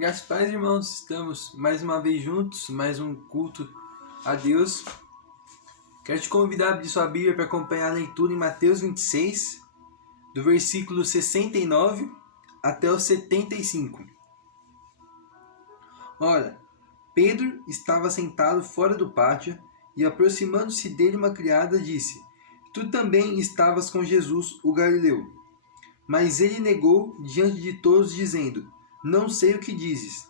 Graças a Deus, irmãos, estamos mais uma vez juntos, mais um culto a Deus. Quero te convidar a abrir sua Bíblia para acompanhar a leitura em Mateus 26, do versículo 69 até o 75. Ora, Pedro estava sentado fora do pátio e, aproximando-se dele uma criada, disse: Tu também estavas com Jesus, o Galileu. Mas ele negou diante de todos, dizendo: Não sei o que dizes.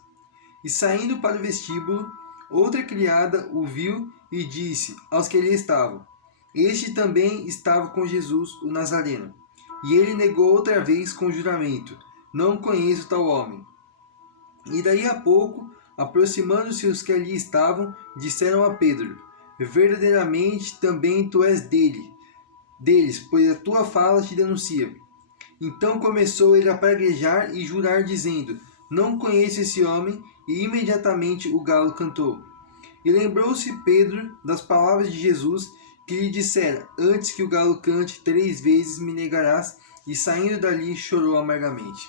E saindo para o vestíbulo, outra criada o viu e disse aos que ali estavam: Este também estava com Jesus, o Nazareno. E ele negou outra vez com juramento: Não conheço tal homem. E daí a pouco, aproximando-se os que ali estavam, disseram a Pedro: Verdadeiramente também tu és deles, pois a tua fala te denuncia. Então começou ele a praguejar e jurar, dizendo: Não conheço esse homem. E imediatamente o galo cantou. E lembrou-se Pedro das palavras de Jesus, que lhe dissera: Antes que o galo cante 3 vezes me negarás. E saindo dali chorou amargamente.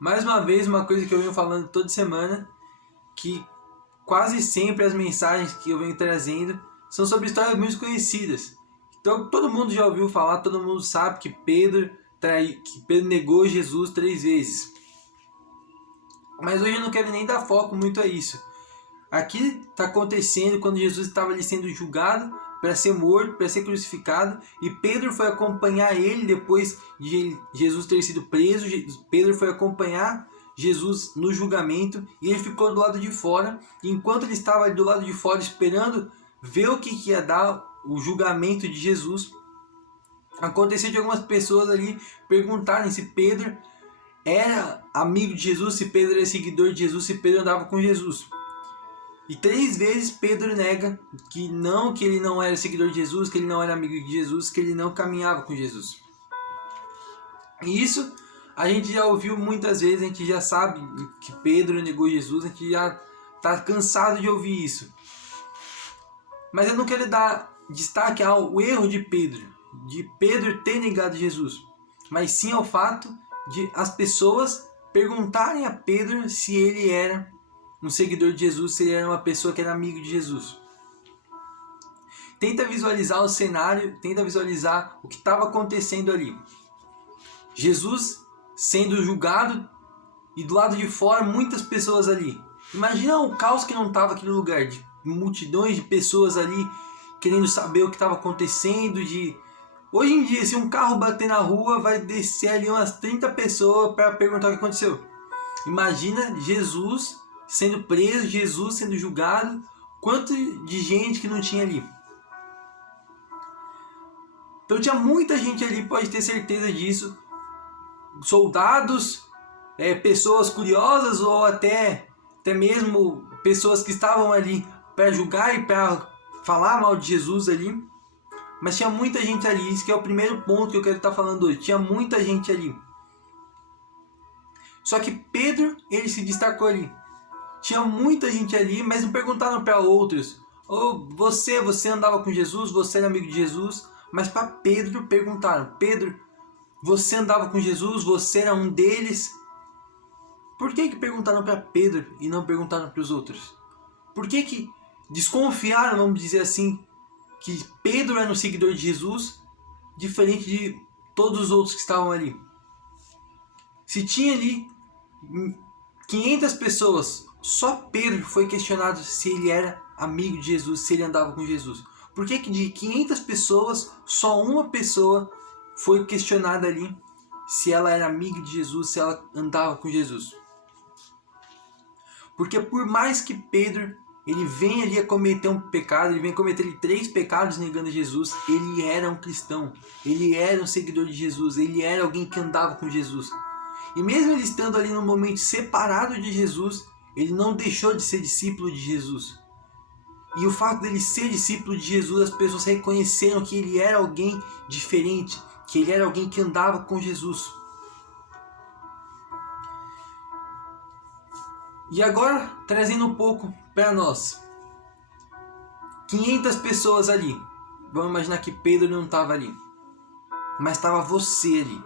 Mais uma vez, uma coisa que eu venho falando toda semana, que quase sempre as mensagens que eu venho trazendo são sobre histórias muito conhecidas. Então todo mundo já ouviu falar, todo mundo sabe que Pedro negou Jesus 3 vezes. Mas hoje eu não quero nem dar foco muito a isso. Aqui está acontecendo quando Jesus estava ali sendo julgado para ser morto, para ser crucificado, e Pedro foi acompanhar ele depois de Jesus ter sido preso. Pedro foi acompanhar Jesus no julgamento e ele ficou do lado de fora. E enquanto ele estava ali do lado de fora esperando ver o que ia dar o julgamento de Jesus, aconteceu de algumas pessoas ali perguntarem se Pedro era amigo de Jesus, se Pedro era seguidor de Jesus, se Pedro andava com Jesus. E 3 vezes Pedro nega que ele não era seguidor de Jesus, que ele não era amigo de Jesus, que ele não caminhava com Jesus. E isso a gente já ouviu muitas vezes, a gente já sabe que Pedro negou Jesus, a gente já está cansado de ouvir isso. Mas eu não quero dar destaque ao erro de Pedro ter negado Jesus, mas sim ao fato de as pessoas perguntarem a Pedro se ele era um seguidor de Jesus, se ele era uma pessoa que era amigo de Jesus. Tenta visualizar o cenário, tenta visualizar o que estava acontecendo ali. Jesus sendo julgado e do lado de fora muitas pessoas ali. Imagina o caos que não estava aquele lugar, de multidões de pessoas ali querendo saber o que estava acontecendo. Hoje em dia, se um carro bater na rua, vai descer ali umas 30 pessoas para perguntar o que aconteceu. Imagina Jesus sendo preso, Jesus sendo julgado, quanto de gente que não tinha ali. Então tinha muita gente ali, pode ter certeza disso. Soldados, pessoas curiosas ou até mesmo pessoas que estavam ali para julgar e para falar mal de Jesus ali. Mas tinha muita gente ali, isso que é o primeiro ponto que eu quero estar falando hoje. Tinha muita gente ali. Só que Pedro, ele se destacou ali. Tinha muita gente ali, mas não perguntaram para outros: você andava com Jesus, você era amigo de Jesus? Mas para Pedro perguntaram: Pedro, você andava com Jesus, você era um deles? Por que perguntaram para Pedro e não perguntaram para os outros? Por que desconfiaram, vamos dizer assim, que Pedro era um seguidor de Jesus, diferente de todos os outros que estavam ali? Se tinha ali 500 pessoas, só Pedro foi questionado se ele era amigo de Jesus, se ele andava com Jesus. Por que de 500 pessoas, só uma pessoa foi questionada ali se ela era amiga de Jesus, se ela andava com Jesus? Porque por mais que Pedro ele vem ali a cometer um pecado, ele vem cometer 3 pecados negando Jesus, ele era um cristão, ele era um seguidor de Jesus, ele era alguém que andava com Jesus. E mesmo ele estando ali no momento separado de Jesus, ele não deixou de ser discípulo de Jesus. E o fato dele ser discípulo de Jesus, as pessoas reconheceram que ele era alguém diferente, que ele era alguém que andava com Jesus. E agora, trazendo um pouco para nós. 500 pessoas ali. Vamos imaginar que Pedro não estava ali, mas estava você ali.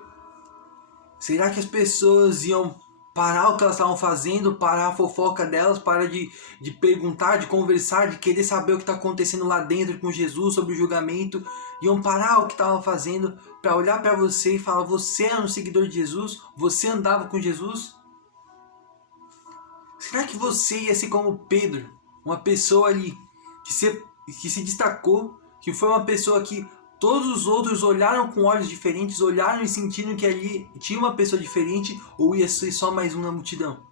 Será que as pessoas iam parar o que elas estavam fazendo, parar a fofoca delas, parar de perguntar, de conversar, de querer saber o que está acontecendo lá dentro com Jesus, sobre o julgamento. Iam parar o que estavam fazendo para olhar para você e falar: você era um seguidor de Jesus? Você andava com Jesus? Será que você ia ser como Pedro, uma pessoa ali que se destacou, que foi uma pessoa que todos os outros olharam com olhos diferentes, olharam e sentiram que ali tinha uma pessoa diferente, ou ia ser só mais um na multidão?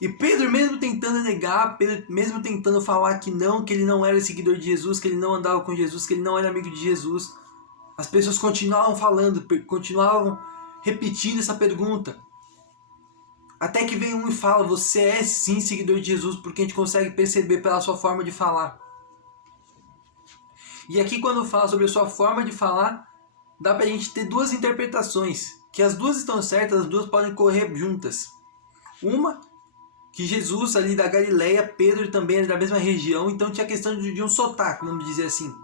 E Pedro, mesmo tentando negar, Pedro mesmo tentando falar que ele não era seguidor de Jesus, que ele não andava com Jesus, que ele não era amigo de Jesus, as pessoas continuavam falando, continuavam repetindo essa pergunta. Até que vem um e fala: você é sim seguidor de Jesus, porque a gente consegue perceber pela sua forma de falar. E aqui, quando fala sobre a sua forma de falar, dá pra gente ter duas interpretações, que as duas estão certas, as duas podem correr juntas. Uma, que Jesus ali da Galileia, Pedro também era da mesma região, então tinha a questão de um sotaque, vamos dizer assim.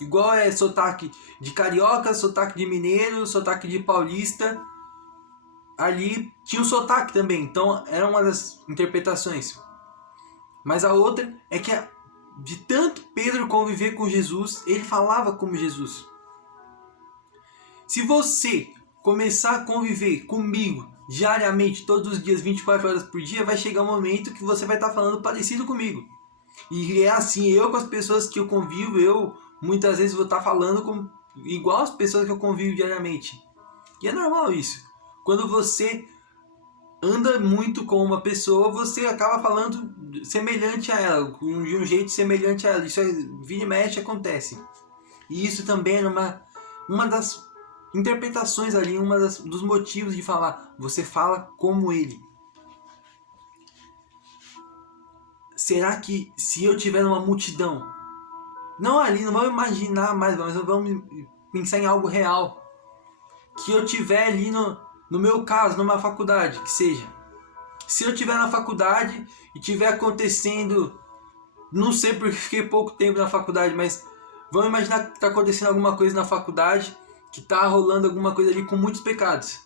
Igual é sotaque de carioca, sotaque de mineiro, sotaque de paulista. Ali tinha um sotaque também, então era uma das interpretações. Mas a outra é que de tanto Pedro conviver com Jesus, ele falava como Jesus. Se você começar a conviver comigo diariamente, todos os dias, 24 horas por dia, vai chegar um momento que você vai estar falando parecido comigo. E é assim, eu com as pessoas que eu convivo, eu muitas vezes vou estar falando igual as pessoas que eu convivo diariamente. E é normal isso. Quando você anda muito com uma pessoa, você acaba falando semelhante a ela, de um jeito semelhante a ela. Isso vira e mexe, acontece. E isso também é uma das interpretações ali, dos motivos de falar: você fala como ele. Será que se eu tiver numa multidão, não ali, não vamos imaginar mais, mas vamos pensar em algo real, que eu tiver ali no meu caso, numa faculdade, que seja. Se eu estiver na faculdade e estiver acontecendo, não sei porque fiquei pouco tempo na faculdade, mas vamos imaginar que está acontecendo alguma coisa na faculdade, que está rolando alguma coisa ali com muitos pecados.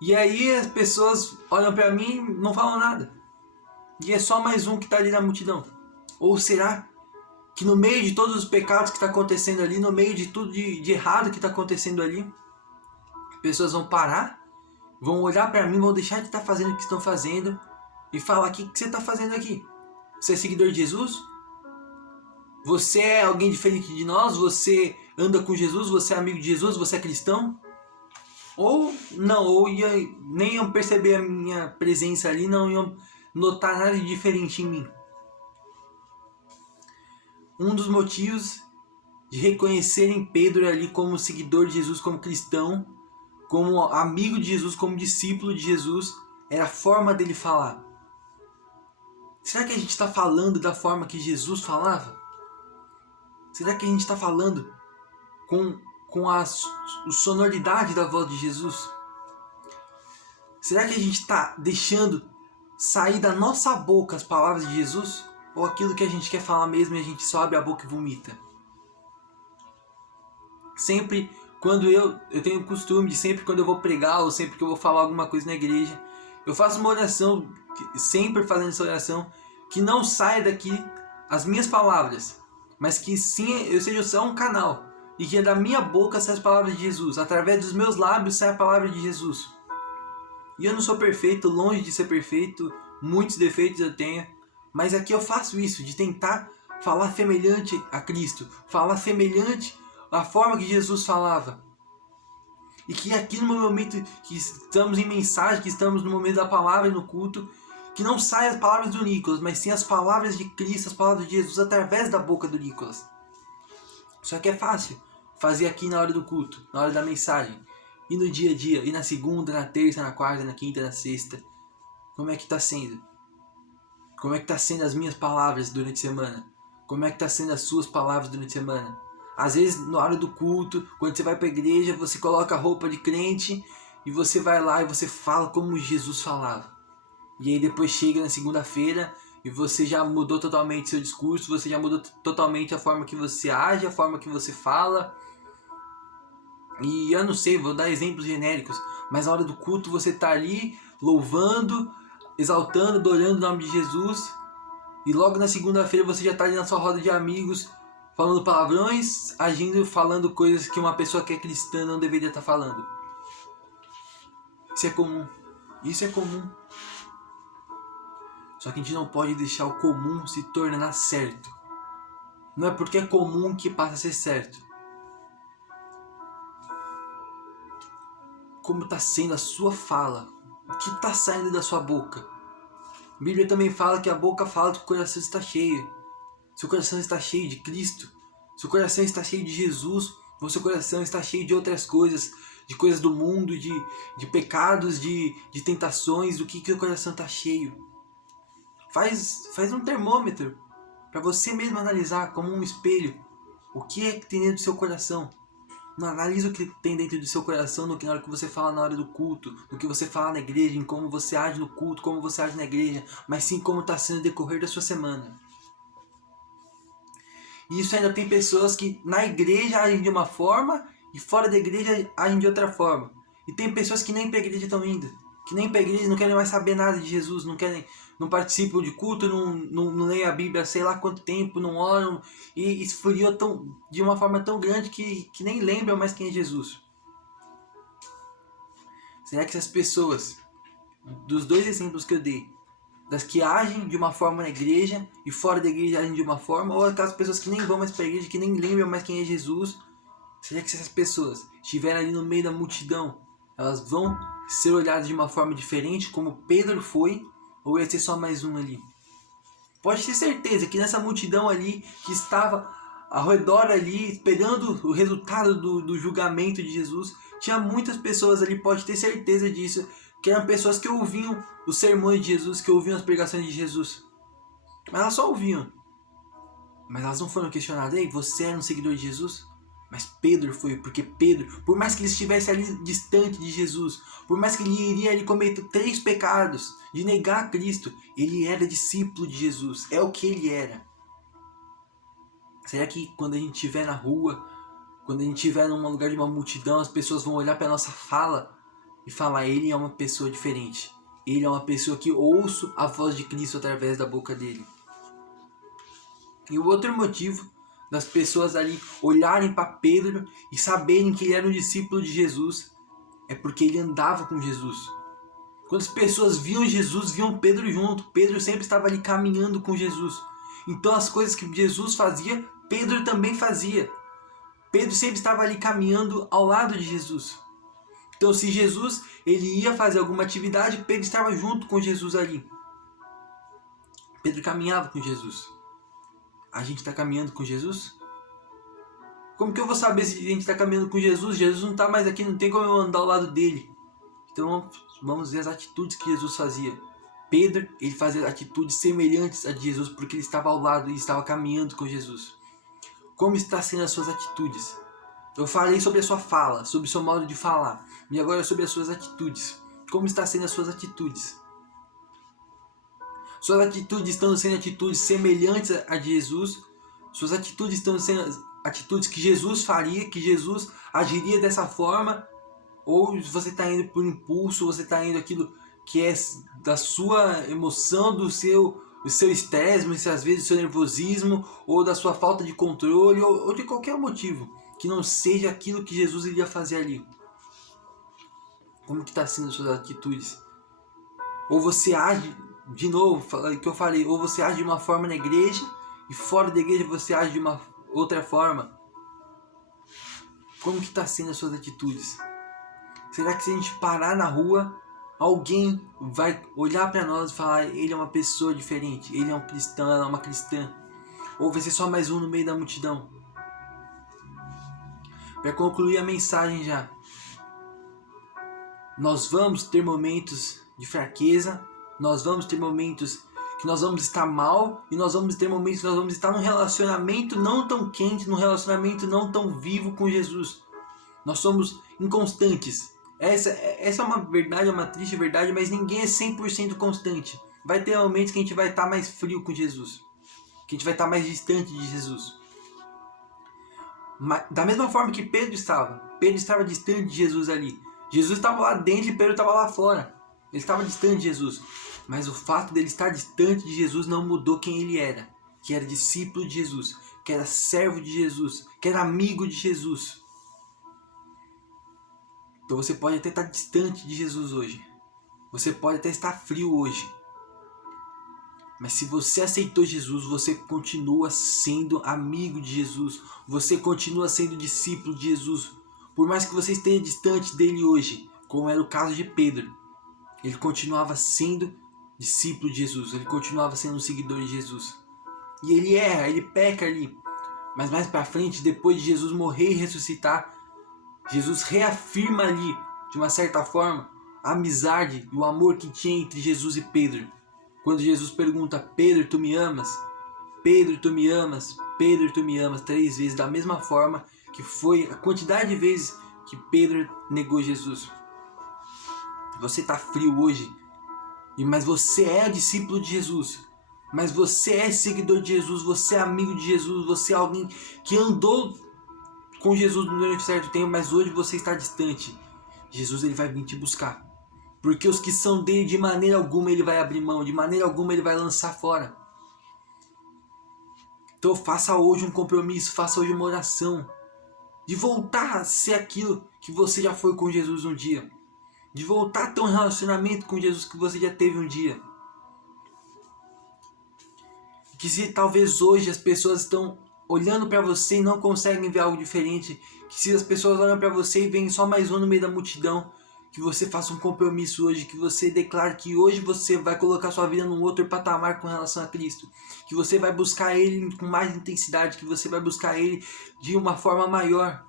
E aí as pessoas olham para mim e não falam nada. E é só mais um que está ali na multidão. Ou será que no meio de todos os pecados que está acontecendo ali, no meio de tudo de errado que está acontecendo ali, pessoas vão parar, vão olhar para mim, vão deixar de estar fazendo o que estão fazendo e falar: o que você está fazendo aqui? Você é seguidor de Jesus? Você é alguém diferente de nós? Você anda com Jesus? Você é amigo de Jesus? Você é cristão? Ou não, nem iam perceber a minha presença ali, não iam notar nada de diferente em mim. Um dos motivos de reconhecerem Pedro ali como seguidor de Jesus, como cristão, como amigo de Jesus, como discípulo de Jesus, era a forma dele falar. Será que a gente está falando da forma que Jesus falava? Será que a gente está falando com a sonoridade da voz de Jesus? Será que a gente está deixando sair da nossa boca as palavras de Jesus? Ou aquilo que a gente quer falar mesmo e a gente só abre a boca e vomita? Sempre quando eu tenho o costume de, sempre quando eu vou pregar ou sempre que eu vou falar alguma coisa na igreja, eu faço uma oração, sempre fazendo essa oração, que não saia daqui as minhas palavras, mas que sim eu seja só um canal, e que da minha boca saia as palavras de Jesus, através dos meus lábios saia a palavra de Jesus. E eu não sou perfeito, longe de ser perfeito, muitos defeitos eu tenho, mas aqui eu faço isso, de tentar falar semelhante a Cristo, falar semelhante a forma que Jesus falava. E que aqui no momento que estamos em mensagem, que estamos no momento da palavra e no culto, que não saiam as palavras do Nicolas, mas sim as palavras de Cristo, as palavras de Jesus através da boca do Nicolas. Só que é fácil fazer aqui na hora do culto, na hora da mensagem, e no dia a dia, e na segunda, na terça, na quarta, na quinta, na sexta. Como é que está sendo? Como é que está sendo as minhas palavras durante a semana? Como é que está sendo as suas palavras durante a semana? Às vezes, na hora do culto, quando você vai para a igreja, você coloca a roupa de crente e você vai lá e você fala como Jesus falava. E aí depois chega na segunda-feira e você já mudou totalmente seu discurso, você já mudou totalmente a forma que você age, a forma que você fala. E eu não sei, vou dar exemplos genéricos, mas na hora do culto você tá ali louvando, exaltando, adorando o nome de Jesus, e logo na segunda-feira você já tá ali na sua roda de amigos, falando palavrões, agindo, falando coisas que uma pessoa que é cristã não deveria estar falando. Isso é comum. Isso é comum. Só que a gente não pode deixar o comum se tornar certo. Não é porque é comum que passa a ser certo. Como está sendo a sua fala? O que está saindo da sua boca? A Bíblia também fala que a boca fala que o coração está cheio. Seu coração está cheio de Cristo. Seu coração está cheio de Jesus. Ou seu coração está cheio de outras coisas. De coisas do mundo, de pecados, de tentações. Do que o coração está cheio? Faz um termômetro para você mesmo analisar como um espelho. O que é que tem dentro do seu coração? Não analisa o que tem dentro do seu coração na hora que você fala na hora do culto, no que você fala na igreja, em como você age no culto, como você age na igreja, mas sim como está sendo o decorrer da sua semana. E isso ainda tem pessoas que na igreja agem de uma forma e fora da igreja agem de outra forma. E tem pessoas que nem para a igreja estão indo, que nem para a igreja não querem mais saber nada de Jesus, não participam de culto, não leem a Bíblia sei lá quanto tempo, não oram, e esfriou de uma forma tão grande que nem lembram mais quem é Jesus. Será que essas pessoas, dos dois exemplos que eu dei, das que agem de uma forma na igreja e fora da igreja agem de uma forma, ou aquelas pessoas que nem vão mais para a igreja, que nem lembram mais quem é Jesus, será que essas pessoas estiverem ali no meio da multidão, elas vão ser olhadas de uma forma diferente, como Pedro foi, ou ia ser só mais um ali? Pode ter certeza que nessa multidão ali, que estava ao redor ali, esperando o resultado do julgamento de Jesus, tinha muitas pessoas ali, pode ter certeza disso, que eram pessoas que ouviam os sermões de Jesus, que ouviam as pregações de Jesus. Mas elas só ouviam. Mas elas não foram questionadas. Ei, você era um seguidor de Jesus? Mas Pedro foi, porque Pedro, por mais que ele estivesse ali distante de Jesus, por mais que ele iria ali cometer 3 pecados de negar a Cristo, ele era discípulo de Jesus, é o que ele era. Será que quando a gente estiver na rua, quando a gente estiver num lugar de uma multidão, as pessoas vão olhar para a nossa fala e falar, ele é uma pessoa diferente, ele é uma pessoa que ouço a voz de Cristo através da boca dele? E o outro motivo das pessoas ali olharem para Pedro e saberem que ele era um discípulo de Jesus é porque ele andava com Jesus. Quando as pessoas viam Jesus, viam Pedro junto. Pedro sempre estava ali caminhando com Jesus. Então as coisas que Jesus fazia, Pedro também fazia. Pedro sempre estava ali caminhando ao lado de Jesus. Então se Jesus ele ia fazer alguma atividade, Pedro estava junto com Jesus ali. Pedro caminhava com Jesus. A gente está caminhando com Jesus? Como que eu vou saber se a gente está caminhando com Jesus? Jesus não está mais aqui, não tem como eu andar ao lado dele. Então vamos ver as atitudes que Jesus fazia. Pedro, ele fazia atitudes semelhantes a de Jesus porque ele estava ao lado e estava caminhando com Jesus. Como está sendo as suas atitudes? Eu falei sobre a sua fala, sobre o seu modo de falar. E agora sobre as suas atitudes. Como está sendo as suas atitudes? Suas atitudes estão sendo atitudes semelhantes a de Jesus? Suas atitudes estão sendo atitudes que Jesus faria, que Jesus agiria dessa forma? Ou você está indo por impulso, você está indo aquilo que é da sua emoção, do seu estresse, às vezes do seu nervosismo, ou da sua falta de controle, ou de qualquer motivo, que não seja aquilo que Jesus iria fazer ali. Como que está sendo as suas atitudes? Ou você age, de novo, que eu falei, ou você age de uma forma na igreja, e fora da igreja você age de uma outra forma. Como que está sendo as suas atitudes? Será que se a gente parar na rua, alguém vai olhar para nós e falar, ele é uma pessoa diferente, ele é um cristão, ela é uma cristã? Ou vai ser só mais um no meio da multidão? Para concluir a mensagem já, nós vamos ter momentos de fraqueza, nós vamos ter momentos que nós vamos estar mal, e nós vamos ter momentos que nós vamos estar num relacionamento não tão quente, num relacionamento não tão vivo com Jesus. Nós somos inconstantes. Essa é uma verdade, é uma triste verdade, mas ninguém é 100% constante. Vai ter momentos que a gente vai estar mais frio com Jesus, que a gente vai estar mais distante de Jesus. Mas, da mesma forma que Pedro estava Pedro estava distante de Jesus ali. Jesus estava lá dentro e Pedro estava lá fora. Ele estava distante de Jesus. Mas o fato dele estar distante de Jesus não mudou quem ele era. Que era discípulo de Jesus. Que era servo de Jesus. Que era amigo de Jesus. Então você pode até estar distante de Jesus hoje. Você pode até estar frio hoje. Mas se você aceitou Jesus, você continua sendo amigo de Jesus. Você continua sendo discípulo de Jesus. Por mais que você esteja distante dele hoje, como era o caso de Pedro, ele continuava sendo discípulo de Jesus. Ele continuava sendo um seguidor de Jesus. E ele erra, ele peca ali. Mas mais pra frente, depois de Jesus morrer e ressuscitar, Jesus reafirma ali, de uma certa forma, a amizade e o amor que tinha entre Jesus e Pedro. Quando Jesus pergunta: Pedro, tu me amas? Pedro, tu me amas? Pedro, tu me amas? 3 vezes, da mesma forma que foi a quantidade de vezes que Pedro negou Jesus. Você está frio hoje, mas você é discípulo de Jesus. Mas você é seguidor de Jesus, você é amigo de Jesus, você é alguém que andou com Jesus durante um certo tempo, mas hoje você está distante. Jesus, ele vai vir te buscar. Porque os que são dele, de maneira alguma ele vai abrir mão, de maneira alguma ele vai lançar fora. Então faça hoje um compromisso, faça hoje uma oração. De voltar a ser aquilo que você já foi com Jesus um dia. De voltar a ter um relacionamento com Jesus que você já teve um dia. Que se talvez hoje as pessoas estão olhando para você e não conseguem ver algo diferente. Que se as pessoas olham para você e veem só mais um no meio da multidão. Que você faça um compromisso hoje, que você declare que hoje você vai colocar sua vida num outro patamar com relação a Cristo. Que você vai buscar Ele com mais intensidade, que você vai buscar Ele de uma forma maior.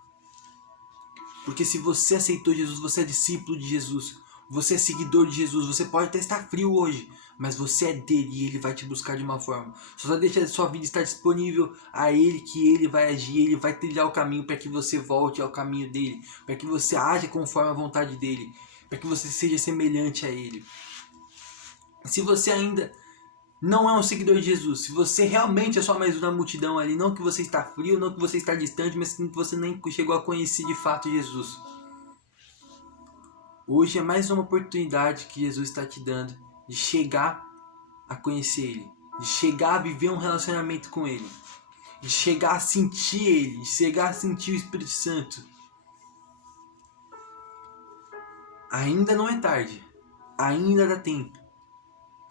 Porque se você aceitou Jesus, você é discípulo de Jesus. Você é seguidor de Jesus. Você pode até estar frio hoje, mas você é dele e ele vai te buscar de uma forma. Só deixa a sua vida estar disponível a ele, que ele vai agir, ele vai trilhar o caminho para que você volte ao caminho dele, para que você haja conforme a vontade dele, para que você seja semelhante a ele. Se você ainda não é um seguidor de Jesus, se você realmente é só mais uma multidão ali, não que você está frio, não que você está distante, mas que você nem chegou a conhecer de fato Jesus. Hoje é mais uma oportunidade que Jesus está te dando de chegar a conhecer Ele, de chegar a viver um relacionamento com Ele, de chegar a sentir Ele, de chegar a sentir o Espírito Santo. Ainda não é tarde, ainda dá tempo.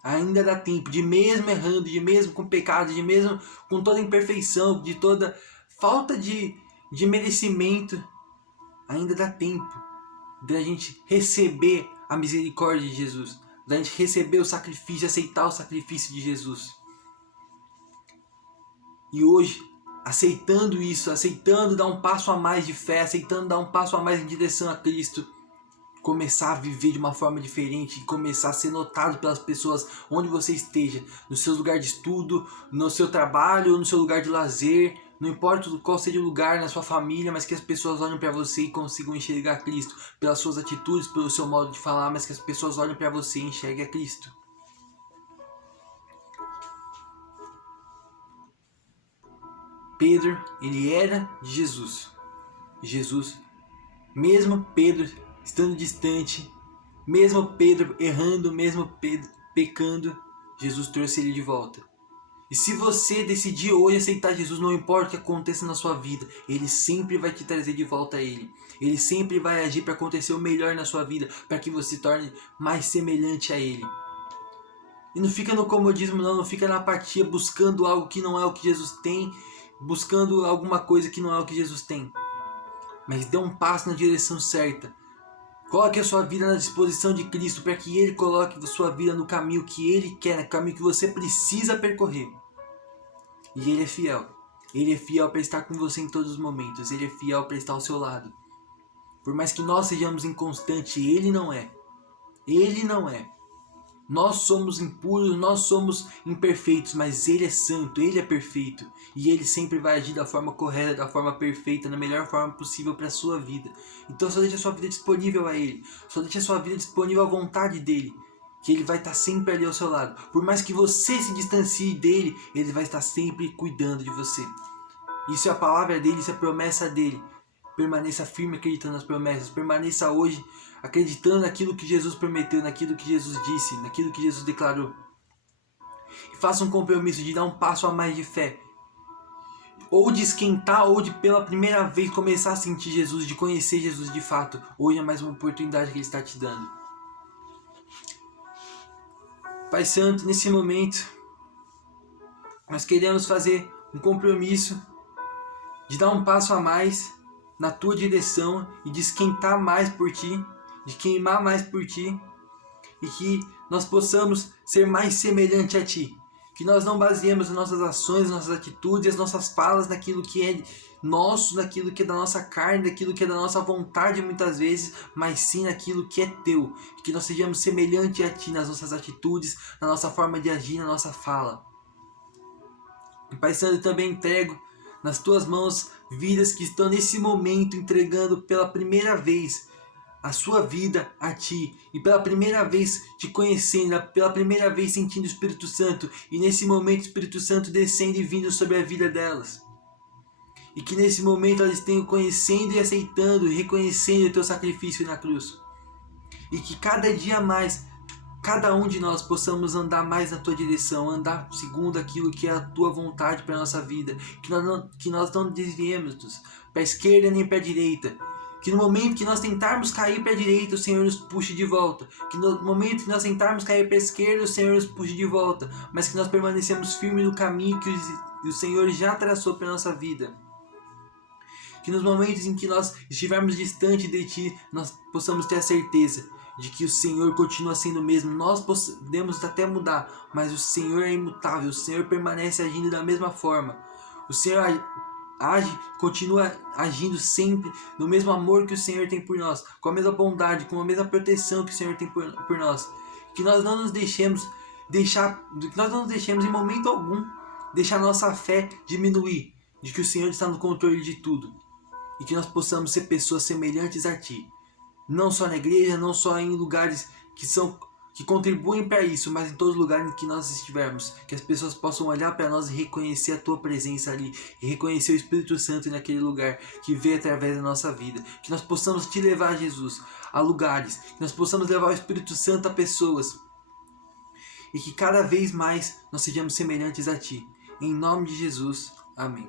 Ainda dá tempo, de mesmo errando, de mesmo com pecado, de mesmo com toda imperfeição, de toda falta de merecimento, ainda dá tempo da gente receber a misericórdia de Jesus, da gente receber o sacrifício, aceitar o sacrifício de Jesus. E hoje, aceitando isso, aceitando dar um passo a mais de fé, aceitando dar um passo a mais em direção a Cristo, começar a viver de uma forma diferente, começar a ser notado pelas pessoas onde você esteja, no seu lugar de estudo, no seu trabalho, no seu lugar de lazer, não importa qual seja o lugar na sua família, mas que as pessoas olhem para você e consigam enxergar Cristo pelas suas atitudes, pelo seu modo de falar, mas que as pessoas olhem para você e enxerguem a Cristo. Pedro, ele era de Jesus. Jesus, mesmo Pedro estando distante, mesmo Pedro errando, mesmo Pedro pecando, Jesus trouxe ele de volta. E se você decidir hoje aceitar Jesus, não importa o que aconteça na sua vida, Ele sempre vai te trazer de volta a Ele. Ele sempre vai agir para acontecer o melhor na sua vida, para que você se torne mais semelhante a Ele. E não fica no comodismo não fica na apatia buscando algo que não é o que Jesus tem, buscando alguma coisa que não é o que Jesus tem. Mas dê um passo na direção certa. Coloque a sua vida na disposição de Cristo para que Ele coloque a sua vida no caminho que Ele quer, no caminho que você precisa percorrer. E Ele é fiel. Ele é fiel para estar com você em todos os momentos. Ele é fiel para estar ao seu lado. Por mais que nós sejamos inconstantes, Ele não é. Ele não é. Nós somos impuros, nós somos imperfeitos, mas Ele é santo, Ele é perfeito. E Ele sempre vai agir da forma correta, da forma perfeita, da melhor forma possível para a sua vida. Então só deixe a sua vida disponível a Ele. Só deixe a sua vida disponível à vontade dEle. Que Ele vai estar sempre ali ao seu lado. Por mais que você se distancie dEle, Ele vai estar sempre cuidando de você. Isso é a palavra dEle, isso é a promessa dEle. Permaneça firme acreditando nas promessas. Permaneça hoje acreditando naquilo que Jesus prometeu, naquilo que Jesus disse, naquilo que Jesus declarou. E faça um compromisso de dar um passo a mais de fé. Ou de esquentar, ou de pela primeira vez começar a sentir Jesus, de conhecer Jesus de fato. Hoje é mais uma oportunidade que Ele está te dando. Pai Santo, nesse momento, nós queremos fazer um compromisso de dar um passo a mais na Tua direção e de esquentar mais por Ti, de queimar mais por Ti, e que nós possamos ser mais semelhante a Ti. Que nós não baseemos as nossas ações, as nossas atitudes, as nossas falas naquilo que é nosso, naquilo que é da nossa carne, naquilo que é da nossa vontade muitas vezes, mas sim naquilo que é Teu. Que nós sejamos semelhantes a Ti nas nossas atitudes, na nossa forma de agir, na nossa fala. E Pai Santo, eu também entrego nas Tuas mãos vidas que estão nesse momento entregando pela primeira vez a sua vida a Ti, e pela primeira vez Te conhecendo, pela primeira vez sentindo o Espírito Santo, e nesse momento o Espírito Santo descendo e vindo sobre a vida delas. E que nesse momento elas tenham conhecendo e aceitando e reconhecendo o Teu sacrifício na cruz. E que cada dia mais, cada um de nós possamos andar mais na Tua direção, andar segundo aquilo que é a Tua vontade para a nossa vida. Que nós não desviemos para a esquerda nem para a direita. Que no momento que nós tentarmos cair para a direita, o Senhor nos puxe de volta. Que no momento que nós tentarmos cair para a esquerda, o Senhor nos puxe de volta. Mas que nós permanecemos firmes no caminho que o Senhor já traçou para a nossa vida. Que nos momentos em que nós estivermos distante de Ti, nós possamos ter a certeza de que o Senhor continua sendo o mesmo. Nós podemos até mudar, mas o Senhor é imutável. O Senhor permanece agindo da mesma forma. O Senhor continua agindo sempre no mesmo amor que o Senhor tem por nós, com a mesma bondade, com a mesma proteção que o Senhor tem por nós. Que nós não nos deixemos em momento algum deixar nossa fé diminuir, de que o Senhor está no controle de tudo, e que nós possamos ser pessoas semelhantes a Ti, não só na igreja, não só em lugares que contribuem para isso, mas em todos os lugares em que nós estivermos, que as pessoas possam olhar para nós e reconhecer a Tua presença ali, e reconhecer o Espírito Santo naquele lugar, que veio através da nossa vida. Que nós possamos Te levar, Jesus, a lugares, que nós possamos levar o Espírito Santo a pessoas, e que cada vez mais nós sejamos semelhantes a Ti. Em nome de Jesus, amém.